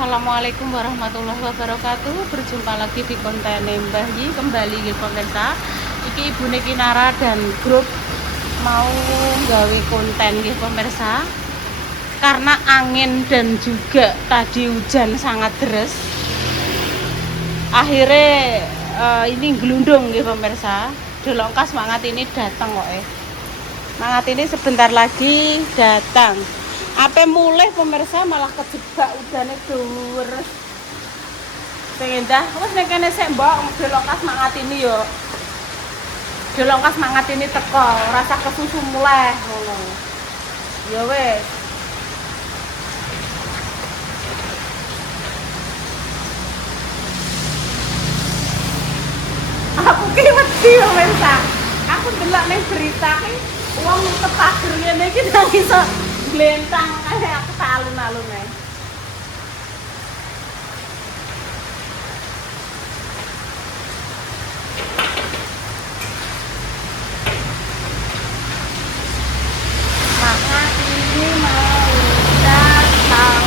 Assalamualaikum warahmatullahi wabarakatuh. Berjumpa lagi di konten Mbah Yi. Kembali ke pemirsa. Iki Ibu Kinara dan grup mau gawe konten nggih pemirsa. Karena angin dan juga tadi hujan sangat deras. Akhirnya ini gelundung nggih pemirsa. Delongkas semangat ini datang kok Semangat ini sebentar lagi datang. Apa mulai pemirsa malah kejebak udane dhuwur. Sing endah wis nek kene sik mbok delongkas semangat ini yo. Delongkas semangat ini teko, rasa kesusu mulai ngono. Ya wis. Aku ki wedi pemirsa. Aku delok ning berita ki wong tepager ngene iki nang iso glentang kayak aku alun-alun ae. Maka ini mau datang.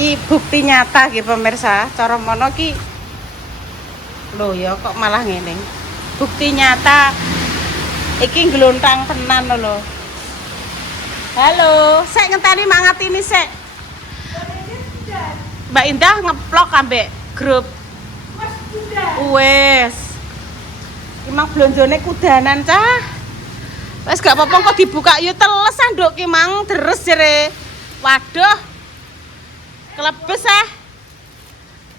Ki bukti nyata ki pemirsa, cara mono ki lho ya kok malah ngene. Bukti nyata iki nglontang tenan lho. Halo, sik ngenteni mangat ini sik. Mbak Indah ngeplok ambek grup. Wes. Emang blonjone kudanan cah. Wes gak apa-apa kok dibuka yo teles anduk ki mang deres jere. Waduh. Kelebes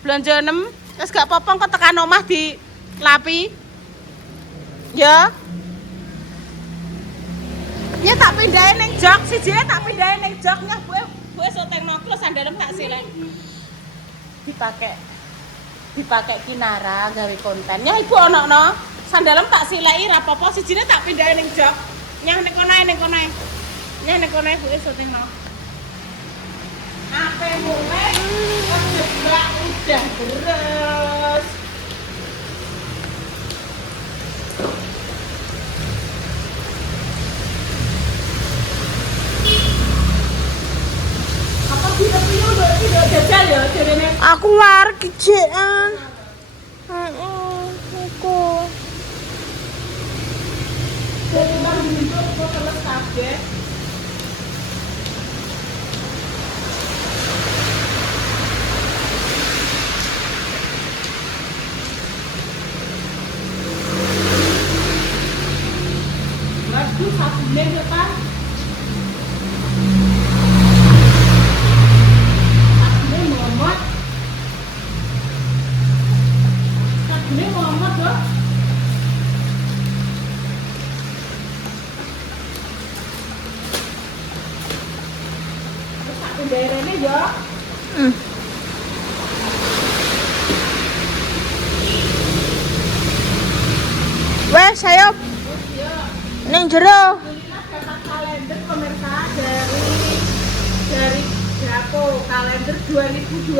belanja 6 terus gak apa-apa kok tekan omah di lapi ya tak pindahin ning jok sijine tak pindahin ning joknya gue soteng noklo sandalem tak silek dipakai Kinara gawe kontennya ibu ono no sandalem tak sileki ra apa-apa sijine tak pindahin ning jok nyah ning kono nyah ning kono gue soteng noklo apa mulai kejebak udah beres apa video udah tidak jajal ya jarene aku ngarep kijekan aku jadi bang hidup kok teles kabeh. Sabune depan. Sabune momot. Sabune momot loh. Terus sak daerahnya yo. Wes, ayo. Neng jero. Alhamdulillah dapat kalender pemirsa dari Japo kalender 2026.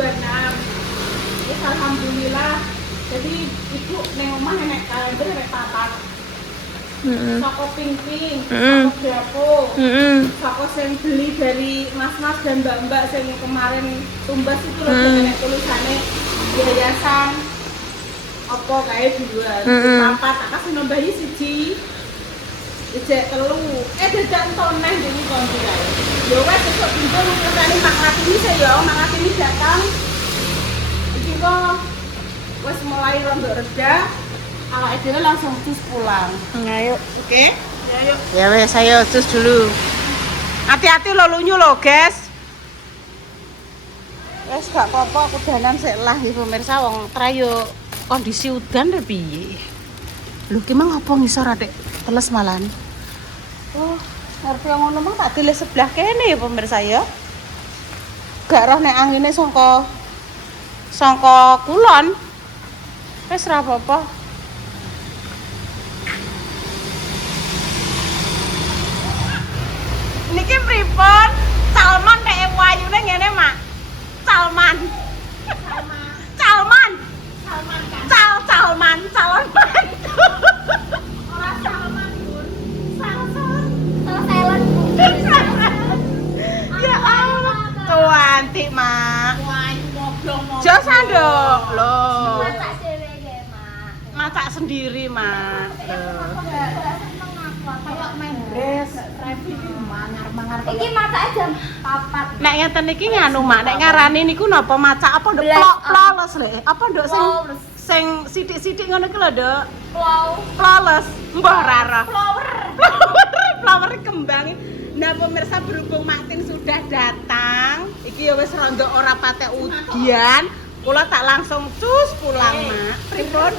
Ya alhamdulillah. Jadi ibu neng omah nek kalender nek papat. Soko ping-ping, soko Japo. Soko sing beli dari mas-mas dan mbak-mbak sing kemarin tumbas itu loh nek tulisannya yayasan apa kayak dua. Papat tak kasih nambahi siji. Ijek telu, dadak toneh iki kon kira. Ya wes sesuk dinggo ngenteni Mak ini saya Mak ini datang. Iki kok wes mulai rondok reda, awake dhewe langsung terus pulang. Ayo, oke? Ya yuk. Ya wes ayo terus dulu. Hati-hati lo lunyu lo, guys. Wes gak apa-apa kudanan sik lah iki pemirsa wong trayo kondisi udan piye. Lho ki mang apa ngisor adek teles malan. Oh, ngerti yang ngono mang tak tulis sebelah kene ya pemirsa ya. Gak roh nek angine saka kulon. Wis ra apa-apa. Niki pripun? Salman nek wayune ngene, Mak. Salman. Salman. Salman. Ora Salman, Bun. Salson. Silent. Ya Allah. Tuanti, Mak. Wah, ngobrol-ngobrol. Jo sandok. Loh. Masak dhewe nggih, Mak. Masak sendiri, Mak. Kayak main bres, review mangar-mangar. Iki masake jam 4. Nek ngeten iki nganu, Mak. Nek ngarani niku napa masak apa nduk plolos lho. Apa nduk sing sithik-sithik ngono iki lho, Nduk. Plolos. Mbah rara. Flower kembang. Nah, pemirsa, berhubung Maktin sudah datang, iki ya wis rondo ora patek udian, kula tak langsung cus pulang, Mak. Pripun?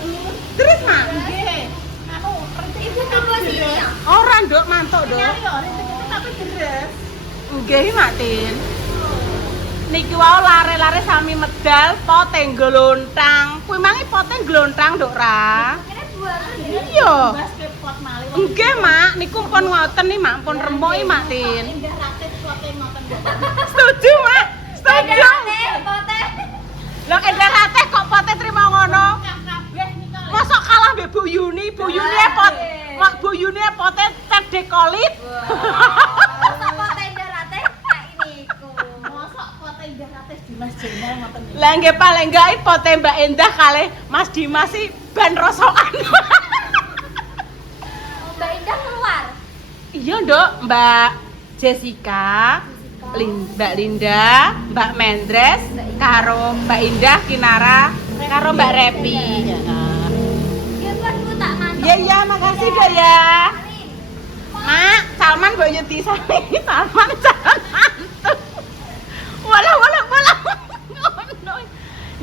Terus, Mak? Nggih. Anu, ibu tambah sini ya. Ora, Nduk, mantuk, Nduk. Nyari yo, rezeki tapi deres. Nggih, Maktin. Niki wau lare-lare sami medal pote nglontang. Kuwi mangi pote nglontang, Nduk, ra? Kene buat Iya. basket pot malih. Nggih, Mak, niku pun ngoten nih, Mak, pun remuk iki, Maktin. Indah ratit pote ngoten. Setuju, Mak. Setuju. Pote. Lah endarate kok pote trimo ngono? Kabeh nika. Mosok kalah mbek Bu Yuni. Bu Yuni pot. Mak Bu Yuni pote tet dekolit. Mosok pote indah ratit kayak niku. Mosok pote indah ratit Dimas Jenderal ngoten. Lah nggih paling enggak pote Mbak Endah kalih Mas Dimas sih ban rosokan. Mbak Indah keluar. Iya, Nduk, Mbak Jessica, Mbak Linda, Mbak Mendres, karo Mbak Indah Kinara, karo Mbak Repi. Heeh. Iya, buat Bu tak mantuk. Iya, makasih, Dok ya. Mak, Salman mbok nyedi sami. Salman jangan mantuk. Walah. Ngono.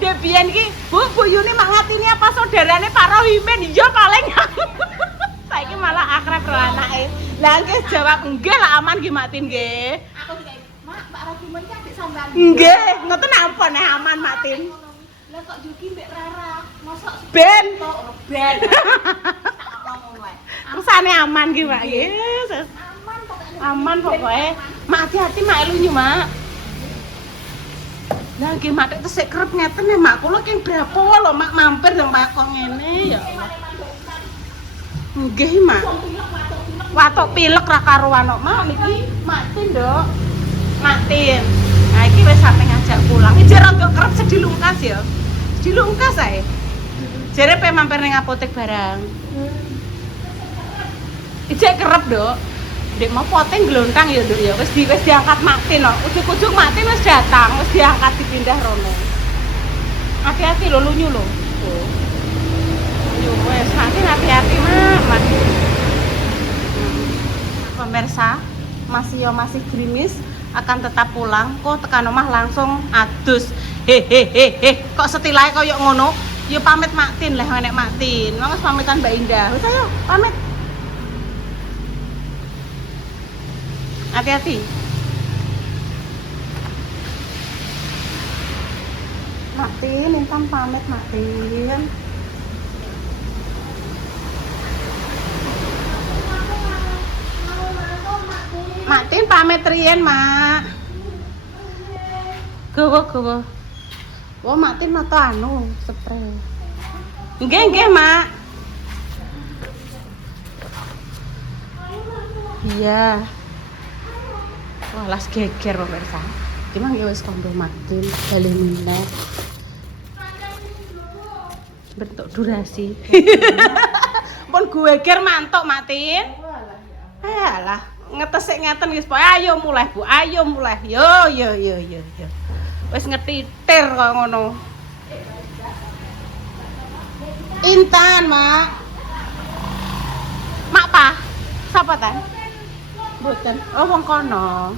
Dek biyen ki, Bu Yuni mak ngatini apa saudarane Pak Rohimin? Iya paling. Saiki malah akrab karo anake. Lah nggih jawab nggih lah aman nggih Matin nggih. Aku dikai, Mak, Pak Rohimin ki adik sampean. Nggih, ngoten apa nek aman Matin. Lah kok Juki mbek Rara, mosok Ben. kok ben. Tak ngomong wae. Rusane aman nggih, Pak. Yesus. Aman pokoknya. Aman pokoknya. Mak hati-hati mak lunyu, Mak. Lah nggih mak tek tesik kerep ngeten ya, Mak. Kula ki berapa lho Mak mampir nang Pak kok ngene ya. Nggih, Mak. Watuk pilek ra karuan kok, Mak niki. Matin, Nduk. Matin. Nah, iki wis sampe ngajak pulang. Iki jare kok kerep sedilungkas ya. Sedilungkas ae. Jare pe mampir ning apotek barang. Ijek kerep, Nduk. Dek mau pote nglontang ya, Nduk ya. Wis diangkat Maktin kok. Ujug-ujug Maktin wis datang, wis diangkat dipindah rono. Hati-hati lho lunyu lho. Tuh. Yo wis, Maktin hati-hati, Mak. Pemirsa, masih gerimis akan tetap pulang. Kok tekan omah langsung adus. Hehehe. Kok setilahe koyo ngono? Yo pamit Maktin lah nek Maktin. Mangos pamitan Mbak Indah. Wis ayo, pamit. Hati-hati. Maktin, Intan pamit Maktin. Maktin pamit riyen, Mak. Gowo. Wah, Maktin nata anu, spray. Nggih, Mak. Iya. Wah, las geger pemirsa. Cuma nggih wis kandha Maktin, bali meneh. Bentuk durasi. Pun geger mantuk Maktin. Alah, ngetesik ngeten wis pokoke ayo mulai Bu, ayo mulai. Yo. Wis ngetitir kok ngono. Intan, Mak. Mak pa? Sapa ta? Mboten. Oh, wong kono.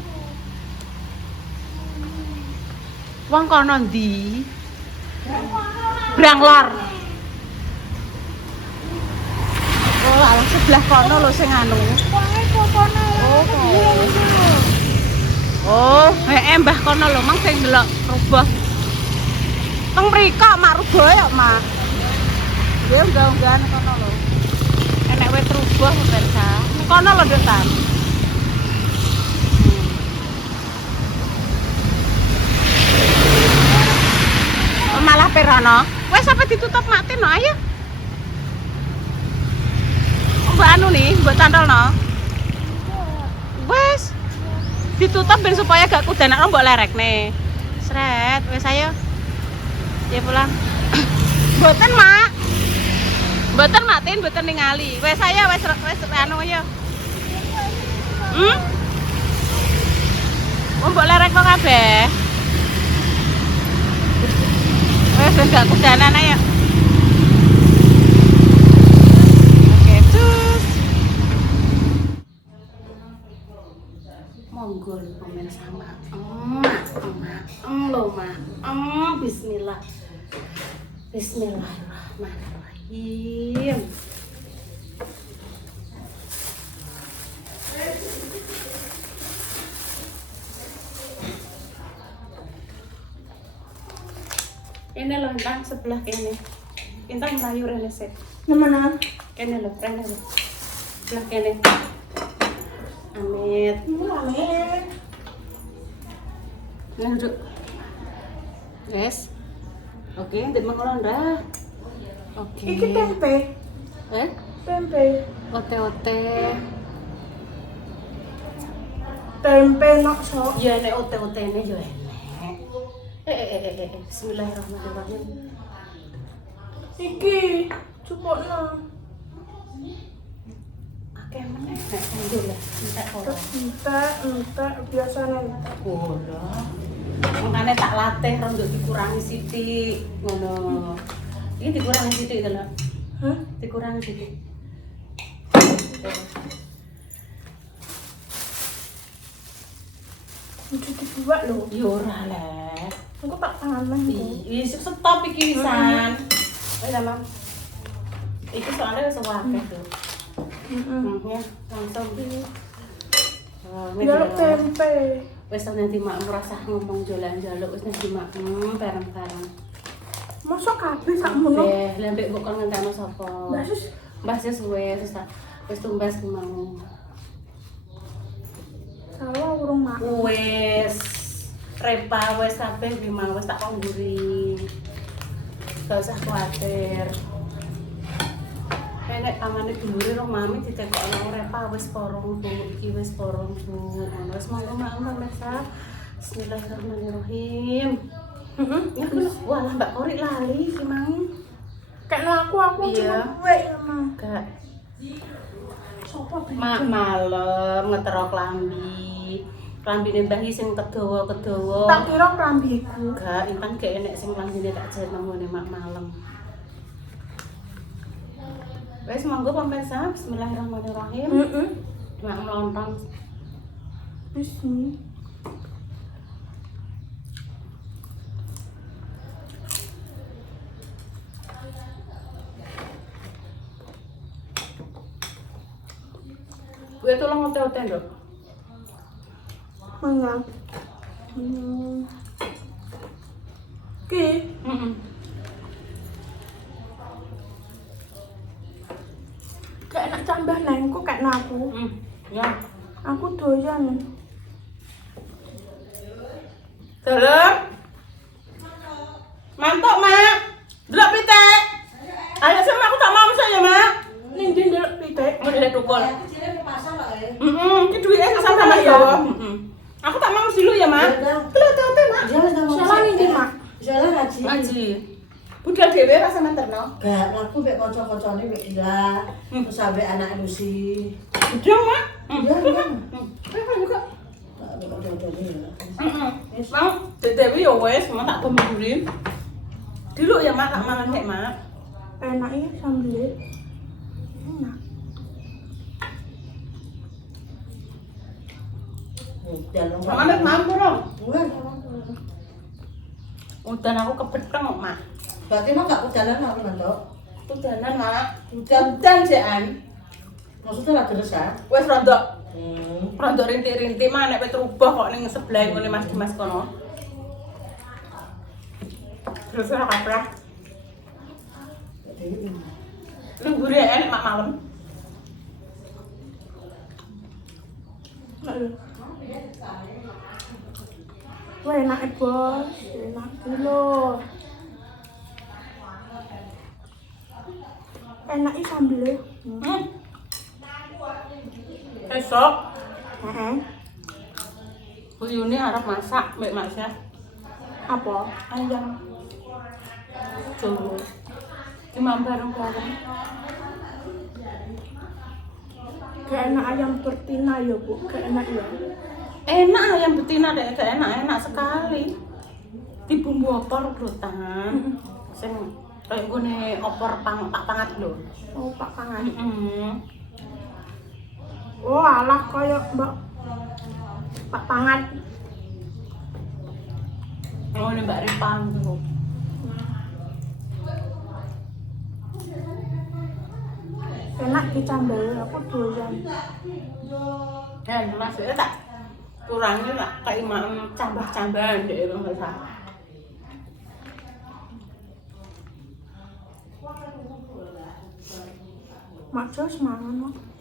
Wong kono ndi? Branglor. Oh, alah sebelah kono lho sing anu. Oh, mbah kono lho mang sing ndelok rubah. Teng mriko mak rubah ya, Mak. Nggih, unggah-unggahan kono lho. Enek wit rubah pemirsa. Ning kono lho, Nduk. Rono. Wes sampai ditutup matiin no, ayo. Mbak anu nih, mbak cantol no. Wes ditutup ben supaya gak kudanak mbok lerek nih. Sret, wes ayo. Ya pulang. Mboten, Mak. Mboten matiin, mboten ningali. Wes ayo, wes anu ayo. Mbok lerek kok kabeh. Wes gak kudanan ayo. Oke, cus. Monggo pemirsa Mak. Lo Mak. Bismillah. Bismillahirrahmanirrahim. Ini loh, Intang sebelah kene. Intang melayu rene sik. Mana? Kene loh, rene loh. Sebelah kene. Amit. Amit. Nah, duduk. Yes. Oke, ndek mengono ndak. Oke. Iki tempe. Tempe. Ote-ote. Tempe nok sok. Ya nek ote-otene yo enek. Bismillahirrahmanirrahim. Iki cupokno. Akeh meneh nek ndol lah. Entek ora. Entek biasane entek. Ora. Makanya tak latih rondo dikurangi sithik ngono. Ini dikurangi sithik to lho. Hah? Dikurangi sithik. Udah dibuat lho. Ya ora leh. Aku tak tangan Wis stop iki wisan. Wis Mam. Iki soalnya wis akeh tuh. Ya, langsung. Jaluk tempe. Wis nanti mak ngerasa ngomong jalan-jaluk wis nanti mak bareng-bareng. Mosok kabeh sakmono. Lah mbek mbok kon ngenteni sapa? Mbak Sus. Mbah Sus wis tumbas ki mau. Salah urung mak. Wis repa wis kabeh ki mau wis tak kongguri. Gak usah khawatir. Nek pamane dulure rong mami ditekokno repa wis porong Bu, iki wis porong Bu. Ngono wis monggo mak pemirsa. Bismillahirrahmanirrahim. Ya walah Mbak Kori lali ki mang. Kayakno aku Iya. cuma duwe ya mak. Gak Sopo mak malam ngetero klambi. Klambine Mbah iki sing kedawa-kedawa. Tak kira klambiku. Gak, intan gak enek sing klambine tak jeneng ngene mak malam. Wes monggo pemirsa, bismillahirrahmanirrahim. Mak melontong. Bismillah. Gue tolong ote-ote nduk. Mana? Ki, kayak nak tambah nengku kayak aku. Ya. Aku doyan. Dalem. Mantuk, Mak. Delok pitik. Ayo sih aku tak mau ya, Mak. Ning ndi ndelok pitik? Mau delok tukul. Ki duwike Aku sama tak ya. ya. Aku tak mau dulu ya, Mak. Ote-ote, Mak. Salah ning ndi, Mak? Jalan ngaji. Ngaji. Budal dhewe rasa menterno. Gak, aku mbek kanca-kancane mbek Ila, terus sampe anak Lucy. Budal, Mak. Iya, iya. Ayo juga. Tak ada dodone. Mau dewe ya wes, Mak tak pemburin. Dulu ya, Mak, tak mangan nek, Mak. Enak ya sambel. Enak. Udah lo. Mangan mampu dong. Udah. Udan aku kebeteng kok, Mak. Berarti mah gak jalan aku ngantuk. Udanan, Mak. Udan. Udan jean. Maksudnya lagi resah. Wes rondok. Hmm. Rondok rintik-rintik mah nek wis rubah kok ning sebelah ngene Mas Dimas kono. Terus ora kaprah. Nang gure enek mak malam. Wah enak bos, enak dulu. Enaknya sambelnya. Besok Heeh. Uyuni arep masak mbek Masya. Apa? Ayam. Coba. Cuma bareng-bareng. Kayak enak ayam betina ya, Bu. Kayak enak ya. Enak ayam betina deh, enak sekali. Di bumbu opor brutan. Sing kayak gone opor Pak Pangat lho. Oh, Pak Kangan. Heeh. Oh, alah kayak Mbak Pak Pangat. Oh, ini Mbak Ripang tuh. Enak dicambel, aku doyan. Dan maksudnya tak kurangnya tak kayak cambah-cambahan deh itu nggak salah. Mak Jos mangan Mak.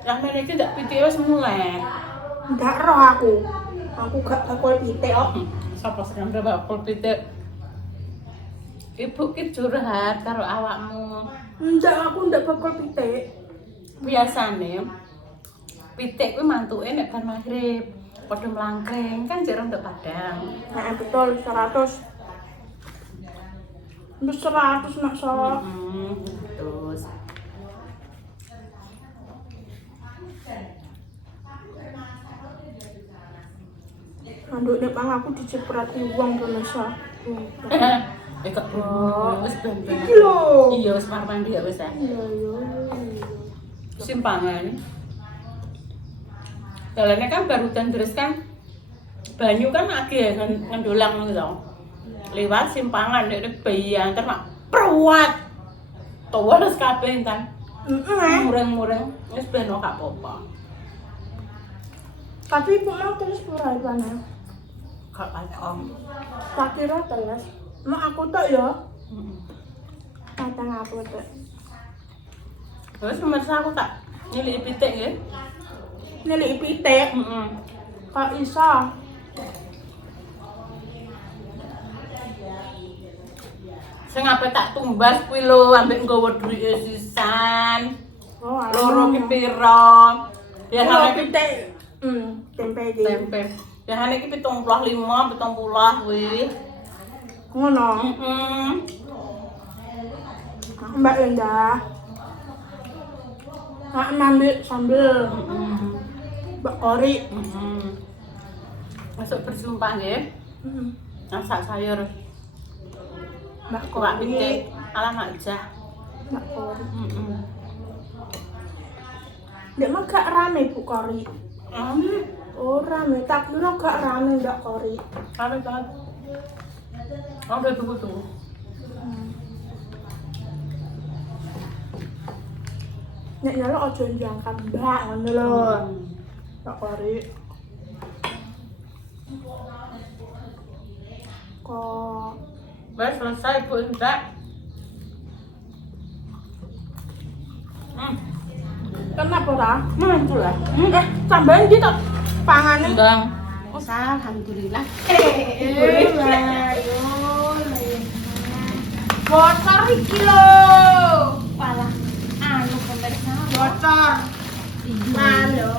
Yang ini tidak pitik wis mulai. Nggak roh aku. Aku gak bakal pitik kok. Sapa sing berapa bakul pitik? Ibu ki curhat karo awakmu. Enggak, aku nggak bakal pitik. Biasane pitik kuwi mantuke nek bar magrib padha mlangkring kan jero untuk padang. Nah, betul 100. Terus 100 nak sok. Terus Anduk nek pang aku diceprati uang Indonesia. kok wis ben. Iki lho. Iya wis mar mandi ya wis ya. Iya iya. Simpangan. Jalannya kan baru terus kan banyu kan agih ngendolang gitu. Lewat simpangan nek bayi antar mak pruwat. Tuwes kabeh kan. Mureng-mureng wis ben gak apa-apa. Tapi ibu mau terus pura ipane. Gak pakom. Tak kira terus. Mak aku tok ya. Kadang aku tok. Terus pemirsa aku tak nyiliki pitik ya. Nilai pitik. Kok iso? Sing ape tak tumbas kuwi lho ambek nggawa dhuwite sisan. Oh, Loro ki pira? Ya Kalau sampe pitik. Tempe iki. tempe. Ya hane iki 75, 70 kuwi. Ngono. Mbak Endah. Nak nambah sambel. Mbak Kori. Masuk bersumpah nggih. Masak sayur. Mbak Kurak Kori. pitik ala majah. Mbak Kori. Dek mah gak rame Bu Kori. Oh rame, tak kira gak rame Mbak Kori. Rame banget. Oh, udah tunggu. Nek nyala aja njangkat Mbak ngono lho. Mbak Kori. Kok Wes selesai Bu Indra. kenapa ta? Mantul lah. Tambahin gitu panganan. Bang. Alhamdulillah. Bocor iki lho. Walah, anu pemirsa. Bocor. Halo.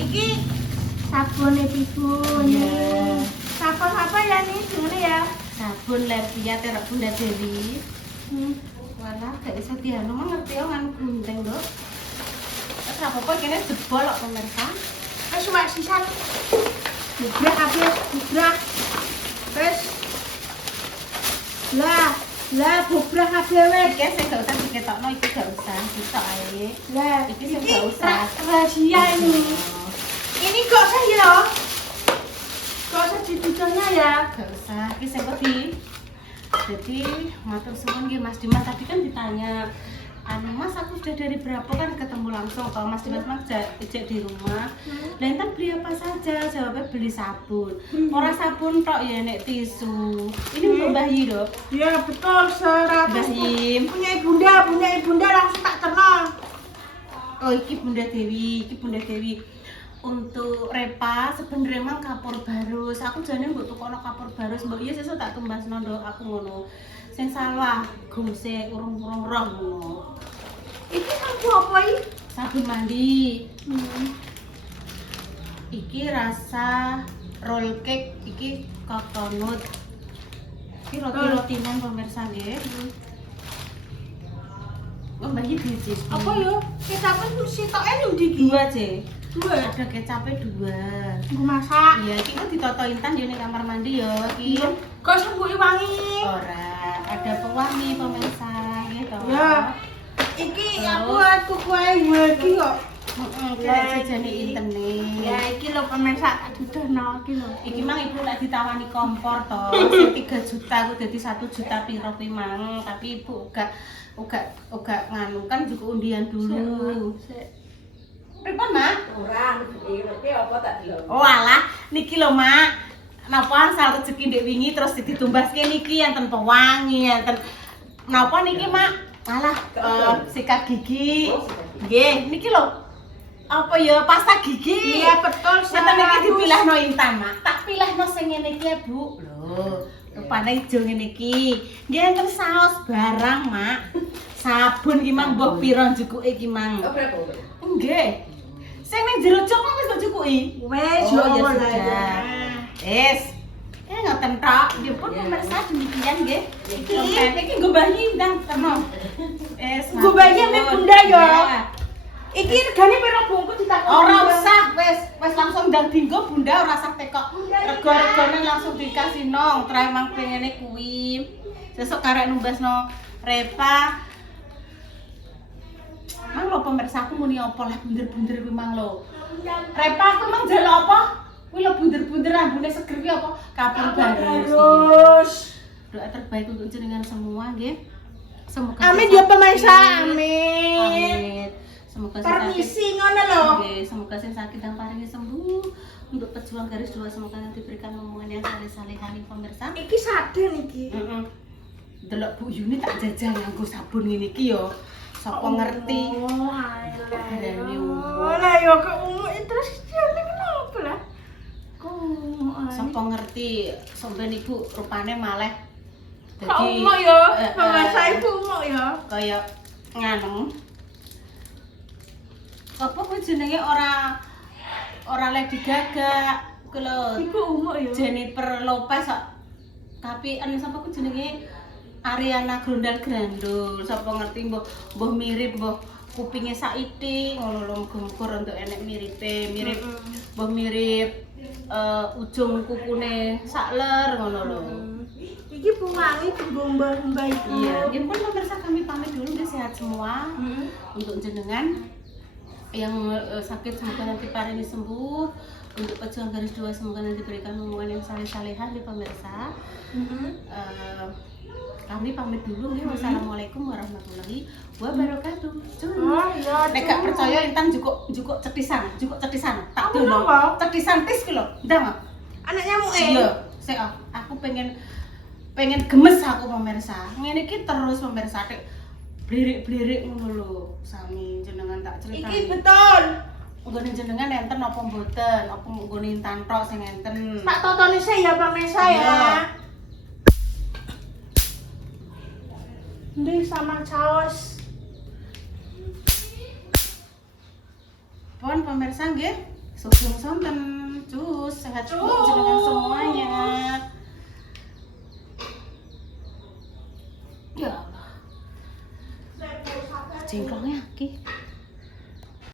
Iki Sabun Tibun. Iya. Sabun apa ya nih? Gimana ya? sabun Levia terok Bunda Dewi. Walah, gak bisa dianu mah ngerti yo nganu gunting, Dok. Terus apa-apa kene jebol kok pemirsa. Wis wak sisan. Bubrah kabeh, bubrah. Terus lah bubrah kabeh wis. Iki sing gak usah diketokno iki gak usah ditok ae. Lah, Iki sing gak usah. rahasia ini. Ini kok usah ya? Kok usah dibutuhnya ya? Gak usah, iki sing kok di. Jadi matur suwun nggih Mas Dimas tadi kan ditanya anu Mas aku sudah dari berapa kan ketemu langsung kalau Mas Dimas ejek di rumah. Lah entar beli apa saja? Jawabnya beli sabun. Ora sabun tok ya nek tisu. Ini untuk Mbah Yi, Dok. Ya betul 100. Mbah Yim. Punya ibunda langsung tak kenal. Oh, iki Bunda Dewi, iki Bunda Dewi. untuk Repa sebenarnya emang kapur barus. Aku jane mbok tukono kapur barus, mbok iya sesuk tak tumbasno nduk aku ngono. Sing salah gumse urung-urung roh ngono. Iki aku apa iki? Sabun mandi. Iki rasa roll cake, iki coconut. Iki roti-rotinan pemirsa nggih. Mbak biji. Apa yo? Kecapnya sitoke ndi iki? 2 C. 2. Ada kecapnya 2. Nggo masak. Iya, iki kan ditoto intan di kamar mandi ya. Iki Kok sembuhi wangi? ora ada pewangi pemirsa gitu. Ya. Iki aku tuku ae iki kok. Kayak jane intene. Ya iki lho pemirsa dudono iki lho. Iki mang ibu lek ditawani kompor to, sing 3 juta ku dadi 1 juta piro kuwi mang, tapi ibu uga nganu kan juga undian dulu. Pripun, Mak? Ora ngerti apa tak delok. Oh alah, niki lho, Mak. Napa asal rezeki ndek wingi terus ditumbaske niki enten pewangi, enten napa niki, Mak? Alah, sikat gigi. Nggih, niki lho. Apa ya pasta gigi? Iya betul. Ngeten niki dipilihno Intan, Mak. Tak pilihno sing ngene iki ya, Bu. Lho, rupane ijo ngene iki. Nggih enten saos barang, Mak. Sabun ki mang mbok pira njukuke ki mang? Oh, berapa? Nggih. Sing ning jero jok wis mbok jukuki. Wes Oh, ya lah. sudah. Wis. Ngoten tok. Nggih pun pemirsa demikian nggih. Iki nggo bayi ndang terno. Nggo bayi ambek bunda ya. Iki regane piro bungkus ditakoni? Ora usah, wis langsung ndang dinggo bunda ora usah tekok. Rego-regone langsung dikasih nong, trae mang pengene kuwi. Sesuk karek numbasno Repa. Mang lho pemirsa aku muni apa lah bunder-bunder kuwi mang lho. Repa aku mang njaluk apa? Kuwi lho bunder-bunder ambune seger kuwi apa? Kapur barus. Terus. Doa terbaik untuk jenengan semua nggih. Semoga Amin sing ya sakit- pemirsa, amin. Amin. Semoga sing sakit- Permisi ngono lho. Oke, semoga sing sakit dan paringi sembuh. Untuk pejuang garis 2 semoga nanti diberikan omongan yang saleh-salehan pemirsa. Iki saden iki. Delok Bu Yuni tak jajal nganggo sabun ngene iki yo. Sapa ngerti? Oh, Berani alah. Lah yo kok terus jane kenapa lah? Kok Sapa ngerti sampeyan ibu rupane maleh. Kok umuk yo, eh, pemirsa ibu umuk yo. Kaya nganu. Apa kuwi jenenge ora Lady Gaga ku lho. Ibu umuk yo. Jennifer Lopez kok. Tapi sapa ku jenenge Ariana Grandal. Sapa ngerti mbah mirip mbah kupinge saiki ngono lho muga-muga untuk enek miripe, mbah mirip ujung kukune sakler ngono lho. Iki pewangi mbah-mbah iki. Iya, nggih pun pemirsa kami pamit dulu nggih sehat semua. Untuk jenengan yang sakit semoga nanti paringi sembuh. Untuk pejuang garis 2 semoga nanti diberikan hubungan yang saleh-salehan di pemirsa. Kami pamit dulu nih. Wassalamualaikum warahmatullahi wabarakatuh. Oh iya. Nek gak percaya Intan jukuk cetisan. Tak Apa dono. napa? Cetisan tis ki lho. Ndang. Anak nyamuk Iya, sik aku pengen gemes aku pemirsa. Ngene iki terus pemirsa tek blirik-blirik ngono lho. Sami jenengan tak critani. Iki betul. Nggone jenengan enten apa mboten? Apa nggone Intan tok sing enten? Tak totone sih ya pemirsa ya. Iya. Ndi sama saus. Pon pemirsa nggih, sugeng sonten, cus, sehat untuk jenengan semuanya. Ya Allah. Jengkolnya iki.